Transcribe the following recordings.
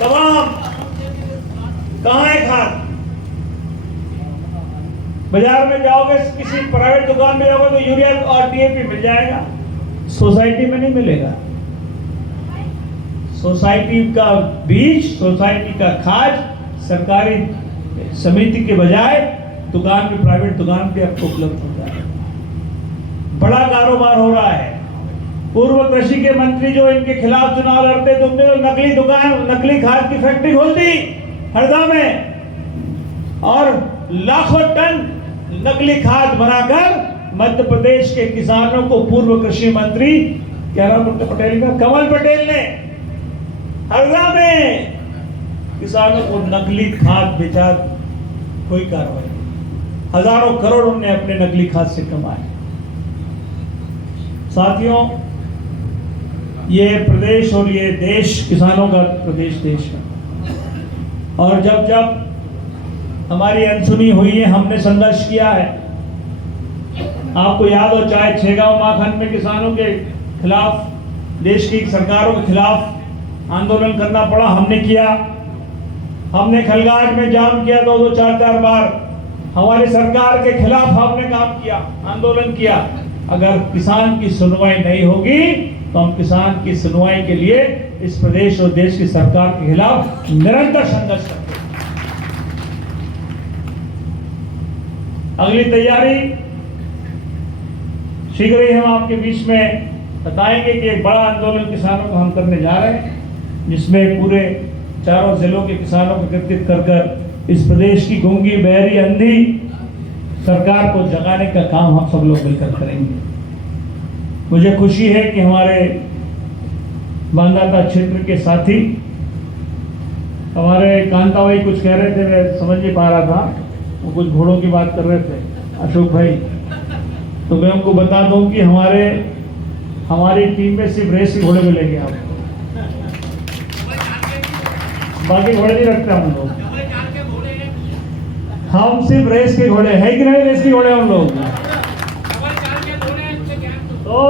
तमाम कहाँ है खाद? बाजार में जाओगे, किसी प्राइवेट दुकान में जाओगे तो यूरिया और डीएपी मिल जाएगा, सोसाइटी में नहीं मिलेगा। सोसाइटी का बीज, सोसाइटी का खाद सरकारी समिति के बजाय दुकान में, प्राइवेट दुकान पे आपको उपलब्ध होता है। बड़ा कारोबार हो रहा है। पूर्व कृषि के मंत्री जो इनके खिलाफ चुनाव लड़ते, तुमने तो नकली दुकान, नकली खाद की फैक्ट्री खोल दी हरदा में और लाखों टन नकली खाद बनाकर मध्य प्रदेश के किसानों को पूर्व कृषि मंत्री क्या नाम पटेल का, कमल पटेल ने हरदा में किसानों को नकली खाद बेचा, कोई कार्रवाई नहीं। हजारों करोड़ उन्होंने अपने नकली खाद से कमाए। साथियों, ये प्रदेश और ये देश किसानों का प्रदेश देश है, और जब जब हमारी अनसुनी हुई है, हमने संघर्ष किया है। आपको याद हो, चाहे छेगांव माखन में किसानों के खिलाफ, देश की सरकारों के खिलाफ आंदोलन करना पड़ा, हमने किया। हमने खलगाट में जाम किया 2-2, 4-4 बार, हमारी सरकार के खिलाफ हमने काम किया, आंदोलन किया। अगर किसान की सुनवाई नहीं होगी तो हम किसान की सुनवाई के लिए इस प्रदेश और देश की सरकार के खिलाफ निरंतर संघर्ष करते हैं। अगली तैयारी शीघ्र ही हम आपके बीच में बताएंगे कि एक बड़ा आंदोलन किसानों को हम करने जा रहे हैं, जिसमें पूरे चारों जिलों के किसानों को एकत्रित कर कर इस प्रदेश की गूंगी, बहरी, अंधी सरकार को जगाने का काम हम सब लोग मिलकर करेंगे। मुझे खुशी है कि हमारे बांदाता क्षेत्र के साथी, हमारे कांता भाई कुछ कह रहे थे, मैं समझ नहीं पा रहा था, वो कुछ घोड़ों की बात कर रहे थे, अशोक भाई। तो मैं उनको बता दूं कि हमारी टीम में सिर्फ रेस के घोड़े मिलेंगे आपको, बाकी घोड़े नहीं रखते हम लोग। हम सिर्फ रेस के घोड़े है कि नहीं, रेस के घोड़े हम लोग। तो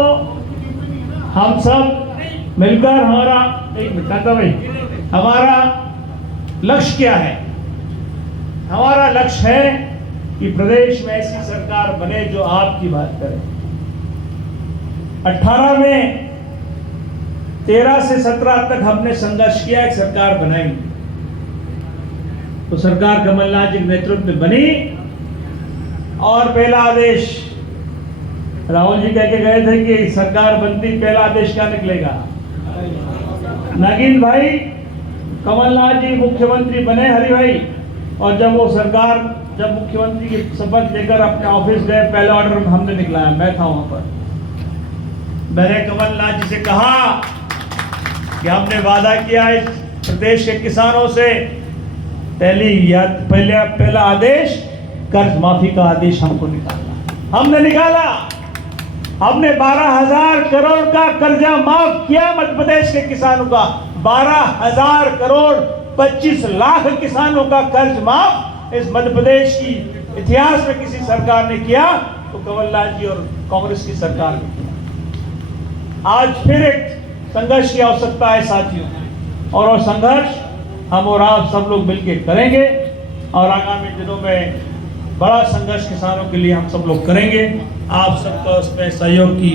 हम सब मिलकर हमारा लक्ष्य क्या है? हमारा लक्ष्य है कि प्रदेश में ऐसी सरकार बने जो आपकी बात करे। 18 में 13 से 17 तक हमने संघर्ष किया, एक सरकार बनाई, तो सरकार कमलनाथ जी के नेतृत्व में बनी, और पहला आदेश राहुल जी कह के गए थे कि सरकार बनती, पहला आदेश क्या निकलेगा? नागिन भाई, कमलनाथ जी मुख्यमंत्री बने, हरि भाई, और जब वो सरकार, जब मुख्यमंत्री की शपथ लेकर अपने ऑफिस गए, पहला ऑर्डर हमने निकलाया, मैं था वहां पर। मैंने कमलनाथ जी से कहा कि हमने वादा किया इस प्रदेश के किसानों से, पहला आदेश कर्ज माफी का आदेश हमको निकालना। हमने निकाला, हमने 12,000 करोड़ का कर्जा माफ किया मध्य प्रदेश के किसानों का। 12,000 करोड़ 25 लाख किसानों का कर्ज माफ इस मध्य प्रदेश की इतिहास में किसी सरकार ने किया तो कमलनाथ जी और कांग्रेस की सरकार ने किया। आज फिर एक संघर्ष की आवश्यकता है साथियों, और वो संघर्ष हम और आप सब लोग मिलकर करेंगे, और आगामी दिनों में बड़ा संघर्ष किसानों के लिए हम सब लोग करेंगे। आप सबका उसमें सहयोग की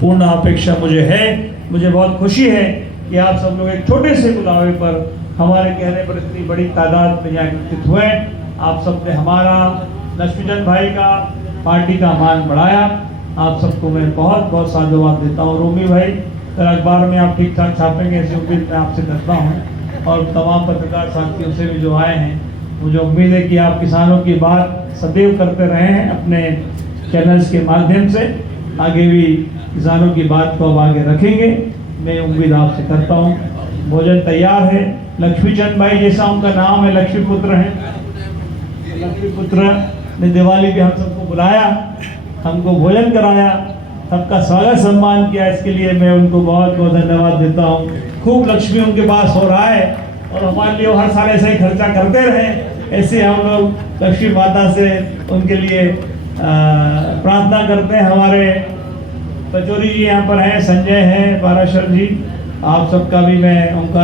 पूर्ण अपेक्षा मुझे है। मुझे बहुत खुशी है कि आप सब लोग एक छोटे से बुलावे पर, हमारे कहने पर इतनी बड़ी तादाद में यहाँ एकत्रित हुए। आप सब ने हमारा, लक्ष्मीचंद भाई का, पार्टी का मान बढ़ाया। आप सबको मैं बहुत बहुत साधुवाद देता हूँ। रोमी भाई, कल अखबार में आप ठीक ठाक छापेंगे ऐसी उम्मीद मैं आपसे करता हूँ, और तमाम पत्रकार साथियों से भी जो आए हैं, मुझे उम्मीद है कि आप किसानों की बात सदैव करते रहे हैं अपने चैनल्स के माध्यम से। आगे भी किसानों की बात को अब आगे रखेंगे, मैं उम्मीद आपसे करता हूँ। भोजन तैयार है। लक्ष्मीचंद भाई जैसा उनका नाम है, लक्ष्मीपुत्र है, लक्ष्मीपुत्र ने दिवाली पे हम सबको बुलाया, हमको भोजन कराया, सबका स्वागत सम्मान किया। इसके लिए मैं उनको बहुत बहुत धन्यवाद देता हूँ। खूब लक्ष्मी उनके पास हो रहा है, और हमारे लिए वो हर साल ऐसे ही खर्चा करते रहे। ऐसे हम लोग लक्ष्मी माता से उनके लिए प्रार्थना करते हैं। हमारे कचौरी जी यहाँ पर हैं, संजय हैं, पाराशर जी, आप सबका भी मैं उनका